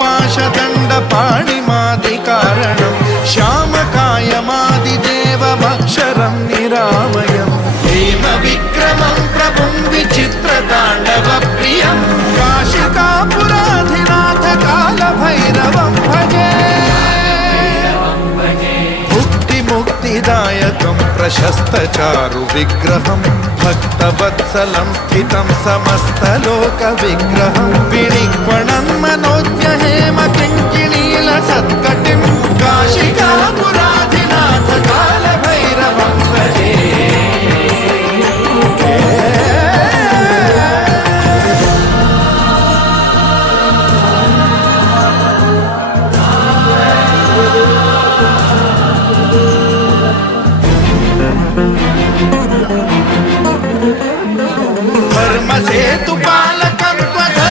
पाशदण्डपाणिमादिकारणं श्यामकायमादिदेवमक्षरं निरामयं भीमविक्रमं प्रभुं विचित्रताण्डवप्रियं काशिकापुराधिनाथ कालभैरवं भजे मुक्तिदायकं प्रशस्तचारु विग्रहं भक्तवत्सलं स्थितं समस्तलोकविग्रहं विनिक्वणं मनोज्ञ हेम किङ्किणीलसत्कटिं काशिका